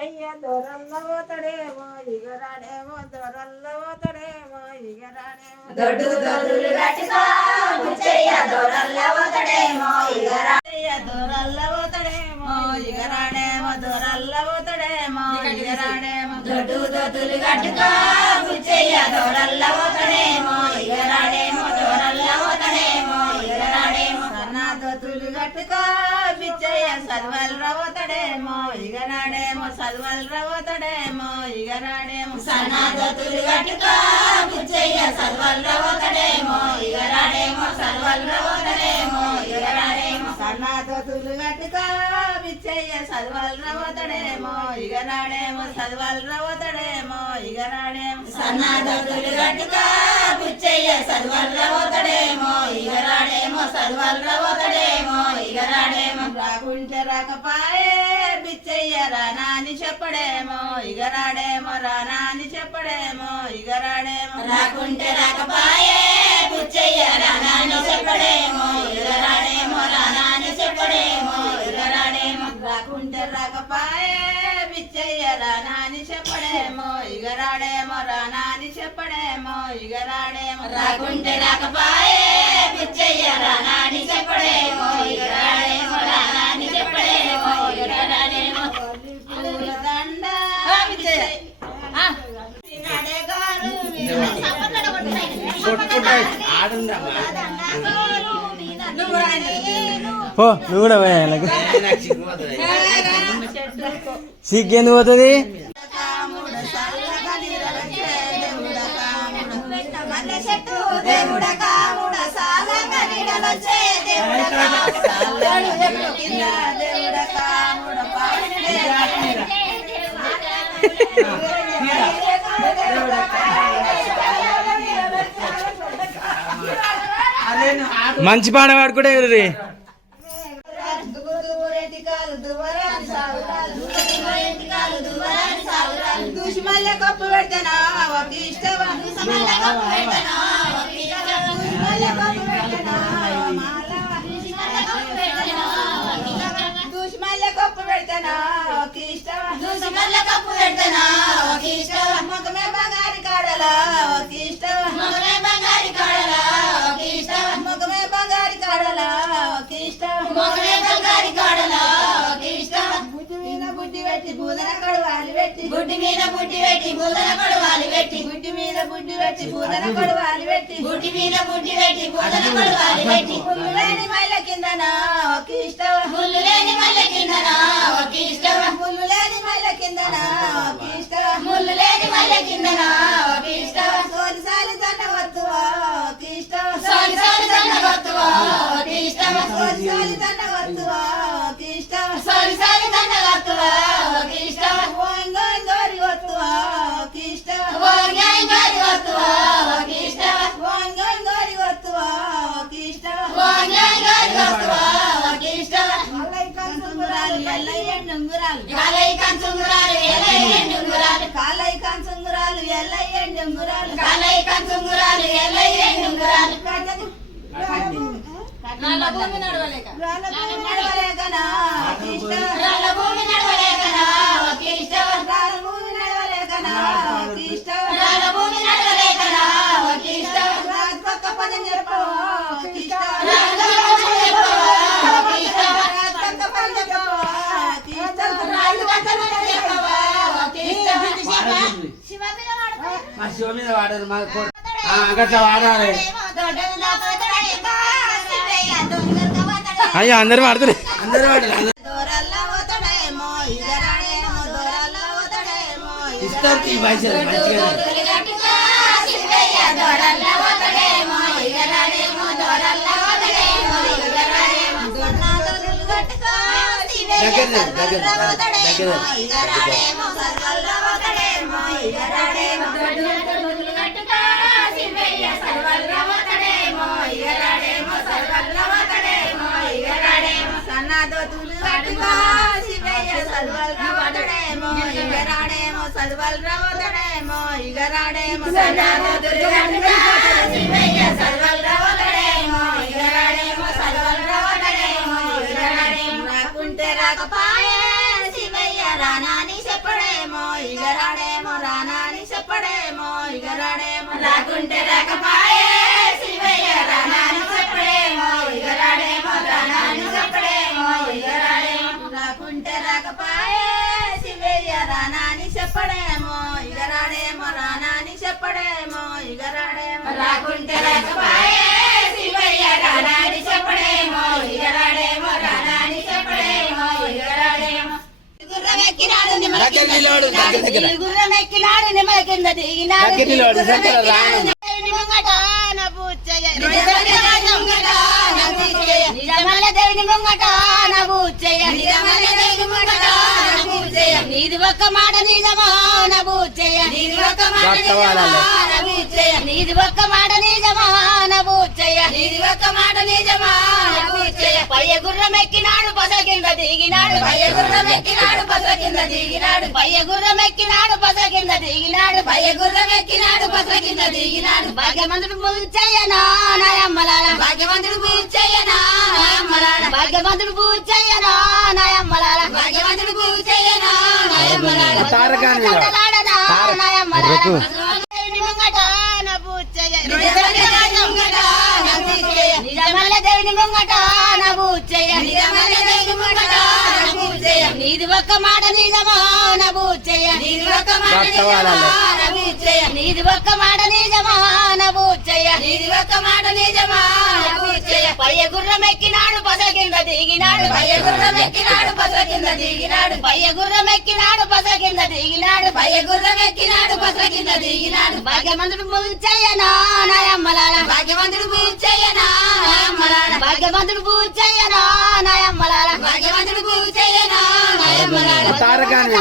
బుచ్చయ్య దొరల్ల పోతడేమో ఇగరాడేమో దొరల్ల పోతడేమో ఇగరాడేమో దొడ్డు దొడ్డులు గట్టుకో బుచ్చయ్య దొరల్ల పోతడేమో ఇగరాడయ్య దొరల్ల పోతడేమో ఇగరాడేమో దొరల్ల పోతడేమో ఇగరాడేమో దొడ్డు దొడ్డులు గట్టుకో బుచ్చయ్య దొరల్ల పోతడేమో ఇగరాడేమో దొరల్ల పోతడేమో ఇగరాడేమో సన్నాదతులు గట్టుకో బిచ్చయ్య సర్వల్ రవతడేమో ఇగరాడేమో సర్వల్ రవతడేమో ఇగరాడేమో సన్నాదతులు గట్టుకో బుచ్చయ్య సర్వల్ పోతడేమో ఇగరాడేమో సర్వల్ పోతడేమో ఇగరాడేమో సన్నాదతులు గట్టుకో బిచ్చయ్య సర్వల్ రవతడేమో ఇగరాడేమో సర్వల్ రవతడేమో ఇగరాడేమో సన్నాదతులు గట్టుకో బుచ్చయ్య సర్వల్ పోతడేమో ఇగరాడేమో సర్వల్ పోతడేమో ఇగరాడేమో రాకుంటే రాకపాయే బిచ్చయ్య రానాని చెప్పడేమో ఇగరాడేమో రానాని చెప్పడేమో ఇగరాడేమో రాకుంటే రాకపాయే బుచ్చయ్య రానాని చెప్పడేమో ఇగరాడేమో రానాని చెప్పడేమో ఇగరాడేమో రాకుంటే రాకపాయే బిచ్చయ్య రానాని చెప్పడేమో ఇగరాడేమో రానాని చెప్పడేమో ఇగరాడేమో రాకుంటే రాకపాయే బుచ్చయ్య రానాని చెప్పడేమో ఇగరాడేమో రానాని చెప్పడేమో ఇగరాడేమో పూలదండ పో నువ్వు కూడా సిగ్గెందుకు పోతుంది దేవుడ కాముడ సాలంగా నీడలొచ్చే దేవుడ మంచి పాట పాడుకుంటే ఎగురుది దుష్మల్ల కప్పు పెడతానా ఒక ఇష్టం దుష్మల్ల కప్పు పెడతానా ఒక ఇష్టం మొగమే బంగారి కాడలా ఒక ఇష్టం మొగమే బంగారి కాడలా ఒక ఇష్టం బుద్ధి మీద బుద్ధి పెట్టి బూదన కడవాలి పెట్టి బుడ్డి మీద బుడ్డి పెట్టి బూదన కొడవాలి పెట్టి బుద్ధి మీద బుద్ధి పెట్టి బూదన కడవాలి పెట్టి బుడ్డి మీద బుడ్డి పెట్టి బూదన కొడవాలి పెట్టి ముళ్ళు లేని మైల కిందన ఒక ఇష్టం ముళ్ళు లేని మల్లె కిందన ఒక ఇష్టం ముళ్ళు లేని మైల కిందన ఒక ఇష్టం ముళ్ళు లేని మల్లె కిందన ఒక ఇష్టం సోలి సాలి దండ వత్తువా ఒక ఇష్టం సోలి సోలి దండ వత్తువా ఒక ఇష్టం సోలి సాలి దండ వత్తువా ఒక ఇష్టం సోలి సోలి దండ వత్తువా ఒక ఇష్టం ఓంగోయ్ గోరి వత్తువా ఒక ఇష్టం ఓంగాయ్ గారి వత్తువా ఒక ఇష్టం ఓంగోయ్ గోరి వత్తువా ఒక ఇష్టం ఓంగాయ్ గారి వత్తువా ఒక ఇష్టం అల్లై కంచుంగురాలు ఎల్లై ఎండుంగురాలు కాలై కంచుంగురాలు ఎలై ఎండుంగురాలు కాలై కంచుంగురాలు ఎల్లై ఎండుంగురాలు కాలై కంచుంగురాలు ఎలై ఎండుంగురాలు రాళ్ళ భూమి నడవలేకనా ఒక ఇష్టం రాళ్ళ భూమి నడవలేకనా ఒక ఇష్టం రాళ్ళ భూమి నడవలేకనా ఒక ఇష్టం రాళ్ళ భూమి నడవలేకనా ఒక ఇష్టం రాజపక్క పదం చెప్పవా ఒక ఇష్టం రాళ్ళ ఒక ఇష్టం రాజపక్క పదం చెప్పవా ఒక ఇష్టం రాళ్ళు కట్టలు చెప్పవా ఒక ఇష్టం మా శివ మీద వాడారు మా అట్లా వాడాలి అయ్యా అందరు వాడుతుంది అందరు వాడాలి దూరల్ల పోతాడేమో ఇగరాడేమో దూరల్ల పోతాడేమో ఇస్తారు ఈ పైసలు మంచిగా సన్నాదోతులు కట్టుకో శివయ్య సల్వల్ రవతడేమో ఇగరాడేమో సల్వల్ రవతడేమో ఇగరాడేమో సన్నాదోతులు కట్టుకో శివయ్య సల్వల్ రవతడేమో ఇగరాడేమో సల్వల్ రవతడేమో ఇగరాడేమో రాకుంటే రాకపాయే శివయ్య రానాని చెప్పడు ఇక రాడేమో రానాని చెప్పడేమో ఇక రాడేమో రాకుంటే రాకపాయే శివయ్య రానాని చెప్పడేమో ఇక రాడేమో రానాని చెప్పడేమో ఇక రాడేమో రాకుంటే రాకపాయే శివయ్య రానాని చెప్పడేమో ఇక రాడేమో రానాని చెప్పడేమో ఇక రాడేమో రాకుంటే రాకపాయే శివయ్య రానాని చెప్పడేమో ఇక రాడేమో రానాని చెప్పడేమో ఇక రాడేమో గుర్రమెక్కినాడు నిమ్మల కింద దిగినాడు నిజమల్ల దేవుని ముంగట నబూచ్చయ్య నీది ఒక్క మాట నిజమో నబూచ్చయ్య నీది ఒక్క మాట నబూచ్చయ్య నీది ఒక్క మాట నిజమో నబూచ్చయ్య నీది ఒక్క మాట నిజమో నబూచ్చయ్య పయ్య గుర్రం ఎక్కినాడు పస కింద దిగినాడు పయ్య గుర్రం ఎక్కినాడు పస కింద దిగినాడు పయ్య గుర్రం ఎక్కినాడు పస కింద దిగినాడు పయ్య గుర్రం ఎక్కినాడు పస కింద దిగినాడు భాగ్యవంతుడు పూజయ్యనా నాయమ్మలాల భాగ్యవంతుడు పూజయ్యనా నాయమ్మలాల భాగ్యవంతుడు పూజయ్యనా నాయమ్మలాల భాగ్యవంతుడు పూజయ్యనా నాయమ్మలాల తారకాని నాయమ్మలాల ముంగట నా పూజయ్య నిజమల్ల దేవుని ముంగట నా పూజయ్య నిజమల్ల దేవుని ముంగట నా పూజయ్య నీది ఒక్క మాట నిజమో నా పూజయ్య నీది ఒక్క మాట నిజమో నా పూజయ్య నీది ఒక్క మాట నిజమో నా పూజయ్య నీది ఒక్క మాట నిజమో నా పూజయ్య పయ్య గుర్రం ఎక్కినాడు పస కింద దిగినాడు పయ్య గుర్రం ఎక్కినాడు పస కింద దిగినాడు పయ్య గుర్రం ఎక్కినాడు పస కింద దిగినాడు పయ్య గుర్రం ఎక్కినాడు పస కింద దిగినాడు భాగ్యవంతుడు పూజయ్యనా నాయమ్మలాల భాగ్యవంతుడు పూజయ్యనా నాయమ్మలాల భాగ్యవంతుడు పూజయ్యనా నాయమ్మలాల భాగ్యవంతుడు పూజయ్యనా నాయమ్మలాల తారకాని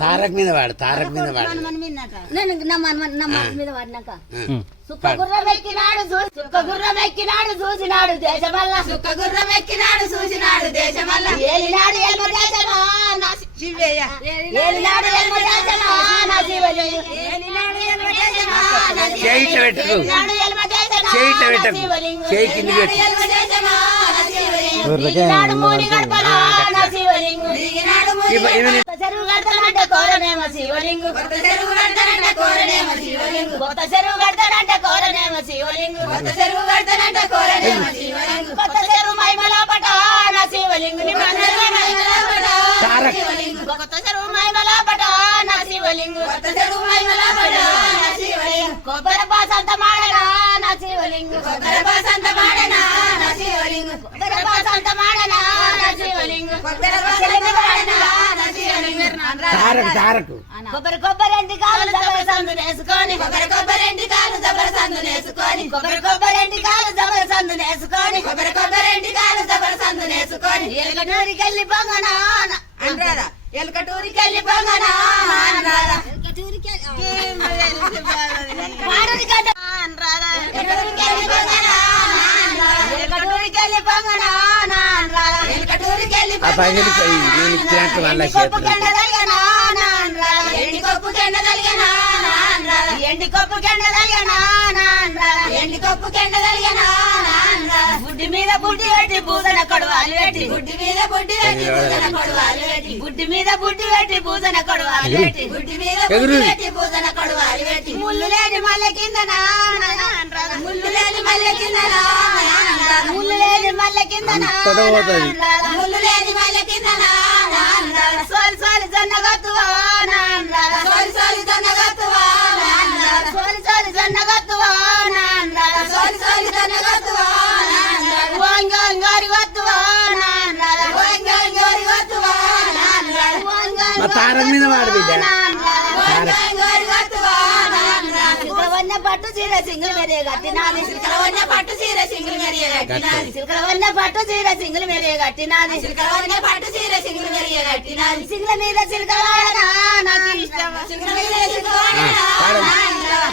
తారక్ మీద వాడు తారక్ మీద వాడు మీద వాడినాక సుక్క గుర్రం ఎక్కినాడు సుక్క గుర్రం ఎక్కినాడు చూసినాడు దేశమల్ల సుక్క గుర్రం ఎక్కినాడు చూసినాడు దేశమల్ల ఏలినాడు ఎల్మ దేశమా నా శివయ్య ఏలినాడు ఎల్మ దేశమా నా శివయ్య ఏలినాడు ఎల్మ దేశమా నా చేయి పెట్టు ఏలినాడు ఎల్మ దేశమా చేయి పెట్టు చేయి కింద పెట్టు ఎల్మ దేశమా నా శివయ్య దిగినాడు మూడి గడపలా నా శివలింగు దిగినాడు మూడి చెరువు కడతానంటే కోరనేమో శివలింగు కొత్త చెరువు కడతానంటే కోరనేమో శివలింగు కొత్త చెరువు కడతానంటే కోరనేమో శివలింగు కొత్త చెరువు కడతానంటే కోరనేమో శివలింగు కొత్త చెరువు మైమలాపట నా శివలింగు కొత్త చెరువు మైమలాపట నా శివలింగు కొత్త చెరువు మైమలాపట నా శివలింగు కొబ్బరి పాసంత మాడనా నా శివలింగు కొబ్బరి పాసంత మాడనా నా శివలింగు కొబ్బరి పాసంత మాడనా నా శివలింగు కొబ్బరి పాసంత మాడనా నా శివలింగు తారకు కొబ్బరి కొబ్బరి ఎండి కాలు జబర సందు నేసుకొని కొబ్బరి కొబ్బరి ఎండి కాలు జబర సందు నేసుకొని కొబ్బరి కొబ్బరి ఎండి కాలు జబర సందు నేసుకొని కొబ్బరి కొబ్బరి ఎండి కాలు జబర సందు నేసుకొని ఎలకటూరికెళ్ళి పొంగనా అనరాదా ఎలకటూరికెళ్ళి పొంగనా అనరాదా పాడది కదా అనరాదా ఎలకటూరికెళ్ళి పొంగనా ఎలకటూరికెళ్ళి పొంగనా అనరాదా ఎలకటూరికెళ్ళి ఎండికొప్పు కెండదలిగనా ఎండికొప్పు కెండదలిగనా ఎండికొప్పు కెండదలిగనా బుడ్డి మీద బుడ్డి పెట్టి పూజన కొడవాలి పెట్టి బుడ్డి మీద బుడ్డి పెట్టి పూజన కొడవాలి పెట్టి బుడ్డి మీద బుడ్డి పెట్టి పూజన కొడవాలి పెట్టి బుడ్డి మీద బుడ్డి పెట్టి పూజన కొడవాలి పెట్టి ముళ్ళు లేని మల్లె కిందనా ముళ్ళు లేని మల్లె కిందనా ముళ్ళు లేని మల్లె కిందనా ముళ్ళు లేని మల్లె కిందనా సోలి సోలి జొన్నగత్తువా సోలి సోలి జొన్నగత్తువా సోలి సోలి జొన్నగత్తువా సోలి సోలి జొన్నగత్తువా ఓంగారి గత్తువా ఓంగారి గత్తువా తారక్ మీద వాడు బిడ్డ ఓంగారి గత్తువా సిల్కలవన్న పట్టు చీర సింగులు మెరే కట్టినాది సిల్కలవన్న పట్టు చీర సింగులు మెరే కట్టినాది సిల్కలవన్న పట్టు చీర సింగులు మెరే కట్టినాది సిల్కలవన్న పట్టు చీర సింగులు మెరే కట్టినాది సింగుల మీద సిల్కలాడనా నాకు ఇష్టం సింగుల మీద సిల్కలాడనా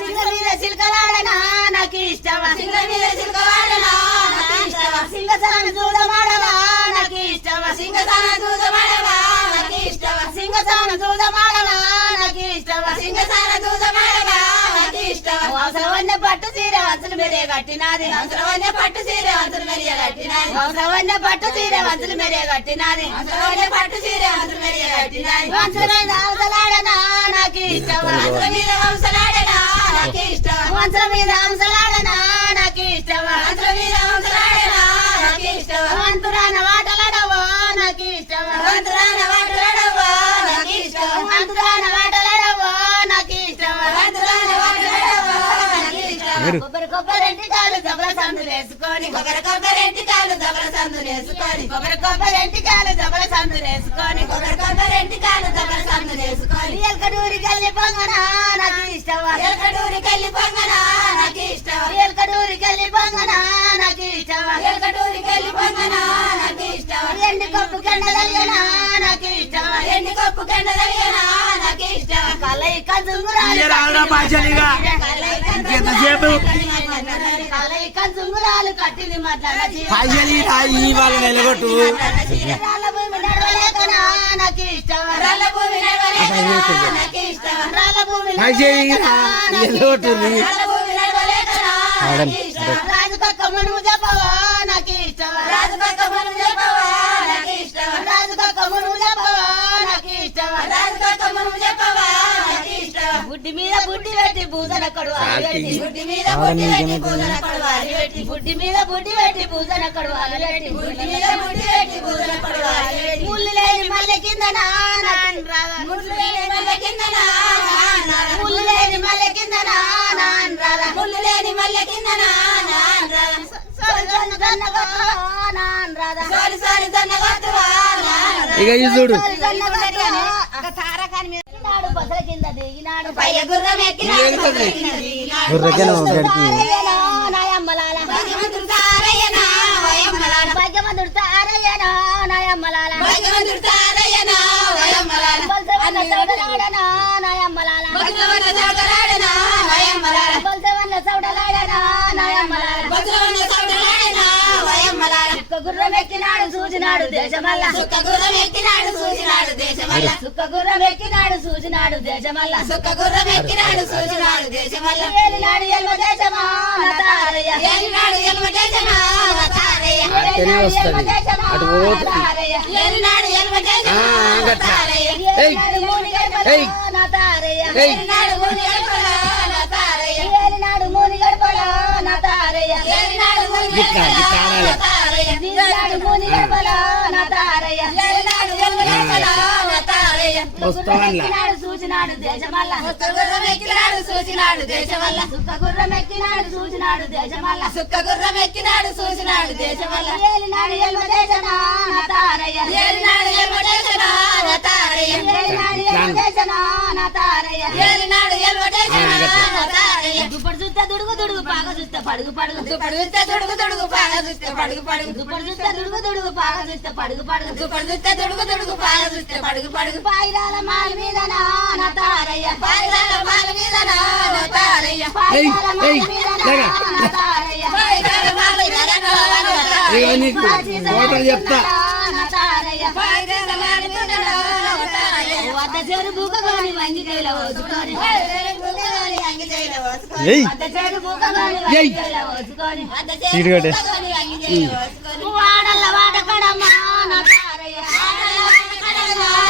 సింగుల మీద సిల్కలాడనా నాకు ఇష్టం సింగుల మీద సిల్కలాడనా నాకు ఇష్టం సింగసన చూడమాడవా నాకు ఇష్టం సింగసన చూడమాడవా నాకు ఇష్టం సింగసన చూడమాడవా నాకు ఇష్టం సింగసన చూడమాడవా నాకు ఇష్టం అవసరమైన పట్టు చీర వంచులు మెరే కట్టినాది అవసరమైన పట్టు చీర వంతులు మెరియ కట్టినాది అవసరమైన పట్టు చీర వంచులు మెరే కట్టినాది అవసరమైన పట్టు చీర వంతులు మెరియ కట్టినాది వంచరైన అవసలాడనా నాకు ఇష్టం వంతుల మీద వంశలాడనా నాకు ఇష్టం వంచల మీద అంశలాడనా నాకు ఇష్టం వంతుల మీద వంశలాడనా నాకు ఇష్టం వంతురాన వాటలాడవో నాకు ఇష్టం వంతురాన వాటలాడవా నాకు ఇష్టం వంతురాన వాటలాడవో నాకు ఇష్టం వంతురాన వాటలాడవా నాకు ఇష్టం కొబ్బరి కొబ్బరి కాలు జబల సందులు వేసుకొని కొబ్బరి ఎంటికాలు దబల సందులు వేసుకొని కొబ్బరి ఎంటికాలు జబల సందులు వేసుకొని కొబ్బరి ఎంటికాలు దబల సందులు వేసుకొని ఎల్కడూరి గల్లి పొంగనా నాకు ఇష్టం ఎల్కడూరి కల్లి పొంగనా నాకు ఇష్టం ఎల్కడూరి గల్లి పొంగనా నాకు ఇష్టం ఎల్కడూరి కల్లి పొంగనా నాకు ఇష్టం ఎండి కొప్పు కెండ కలిగినా నాకు ఇష్టం ఎండి కప్పు కండ తగిలినా నాకు ఇష్టం కలయిక జుంగురాలు ఇయ్య రావురా భాషలిగా ఇంకెంతసేపు కలయిక జుంగురాలు కట్టింది మాట్లాడాలి భాషలి ఈ వాళ్ళ నిలగొట్టు రాళ్ళ భూమి నడవలేకనా నాకు ఇష్టం రాళ్ళ భూమి నడవలేకనా నాకు ఇష్టం రాళ్ళ భూమి భాషలి నిలగొట్టు రాళ్ళ భూమి నడవలేకనా నాకు ఇష్టం రాజు పక్క మునుము చెప్పవా నాకు ఇష్టం రాజు పక్క మనం చెప్పవా నాకు ఇష్టం రాజు పక్క మునుము చెప్పవా నాకు ఇష్టం రాజు పక్క మనం చెప్పవా నాకు ఇష్టం బుడ్డి మీద బుడ్డి పెట్టి పూజన కడువాలి పెట్టి బుద్ధి మీద బుద్ధి పెట్టి పూజన పడవాలి పెట్టి బుడ్డి మీద బుడ్డి పెట్టి పూజన కడువాలి పెట్టి బుద్ధి మీద బుద్ధి పెట్టి పూజన పడవాలి పెట్టి ముళ్ళు లేని మల్లె కింద నాన్న ముళ్ళు లేని మల్లె కింద ముళ్ళు లేని మల్లె కింద నాన్న ముళ్ళు లేని మల్లె కింద సారి సారి దన్నగొట్టువా ఇక ఇది చూడు తారకాని బసల కింద దిగినాడు పయ్య గుర్రం ఎక్కినాడు గుర్రకెళ్ళ నాయమ్మలాల భగవంతుడు తారయ్యనా వయమ్మలాల భాగ్యవంతుడు తారయ్యనా నాయమ్మలాల భగవంతుడు తారయ్యనా వయమ్మలాల బలసవన్న చౌడలాడనా నాయమ్మలాల భగవంత చౌటలాడనా వయమ్మలాల బలసవన్న చౌడలాడనా నాయమ్మలాల భద్రవన్న చౌటలాడనా వయమ్మలాల సుక్క గుర్రం ఎక్కినాడు సూచినాడు దేశమల్ల సుక్క గుర్రం ఎక్కినాడు సూచినాడు దేశమల్ల సుక్క గుర్రం ఎక్కినాడు సూచినాడు దేశమల్ల సుక్క గుర్రం ఎక్కినాడు సూచినాడు దేశమల్ల ఏలినాడు ఎల్మ దేశమా తారయ్య ఏలినాడు ఎల్మ దేశమా తారయ్య అట్టనే వస్తది అటు పోతుంది ఏలినాడు ఎల్మ దేశమా తారయ్య ఏలినాడు మూని ఏయ్. గడపలో నా తారయ్య ఏలినాడు ఊరి గడపలా తారయ్య ఏలినాడు మూని గడపలో నా తారయ్య ఏలినాడు ఊరి గిట్లా గిట్లా ఆడాలి తారయ్య ఏలినాడు మూని గడపలో నా తారయ్య ఏలినాడు ఎల్మ దేశమా తారయ్య వస్తావన్లా ఎక్కినాడు సూచినాడు దేశమల్ల సుక్క గుర్రం ఎక్కినాడు సూచినాడు దేశమల్ల సుక్క గుర్రం ఎక్కినాడు సూచినాడు దేశమల్ల సుక్క గుర్రం ఎక్కినాడు సూచినాడు దేశమల్ల ఏలినాడు ఎల్మ దేశమా నా తారయ్య ఏలినాడు ఎల్మ దేశమా తారయ్య ఏలినాడు ఎల్మ దేశమా నా తారయ్య ఏలినాడు ఎల్మ దేశమా తారయ్య దుప్పటి చూస్తే దుడుగు దుడుగు పాగ చూస్తే పడుగు పడుగు దుప్పటి చూస్తే దుడుగు దుడుగు పాగ చూస్తే పడుగు పడుగు దుప్పటి చూస్తే దుడుగు దుడుగు పాగ చూస్తే పడుగు పడుగు దుప్పటి చూస్తే దుడుగు దుడుగు పాగ చూస్తే పడుగు పడుగు పాయిరాల మాల మీద నా తారయ్య పాయిరాల మాల మీద నా తారయ్య పాయిరాల మాల ఏయ్, మీద లేగా. నా తారయ్య పాయిరాల మాల మీద నా తారయ్య ఇక నీకు ఫోటోలు చెప్తా నా తారయ్య పాయిరాల మాల మీద నా తారయ్య వద్ద చెరు బుగ్గని వంగికైల ఓసుకొని అంగి చేయల వసుకొని ఏయ్ వద్ద చెరు బుగ్గని ఏయ్. వంగికైల ఓసుకొని చీరగడ్డ అంగి చేయల వసుకొని వాడల్ల వాడకడమ్మా నా తారయ్య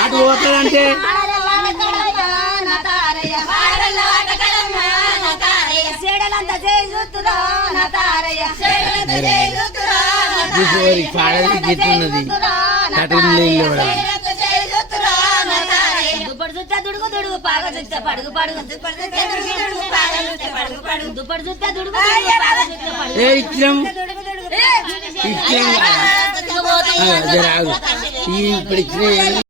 అటు పోతుందంటే వాడల్ల వాడకడమ్మా నా తారయ్య పాడల వాటకడమ్మా నా తారయ్య సేడలంతా చేయి చూస్తురా నా తారయ్య చేతులతో చేయుతురా నా చూసుకోరి పాడది గిట్టున్నది కటింగ్ లేదు కూడా చేతులతో చేయుతురా నా తారయ్య దుప్పటి చూస్తే దుడుగు దుడుగు పాగ చూస్తే పడుగు పడుగు దుప్పటి చూస్తే దుడుగు పాగ చూస్తే పడుగు పడుగు దుప్పటి చూస్తే దుడుగు దుడుగు పాగ చూస్తే పడుగు ఏ ఇచ్చినాం ఇచ్చినాం కదా. పడుగు జర ఆగు. ఈ ఇప్పుడు ఇచ్చిన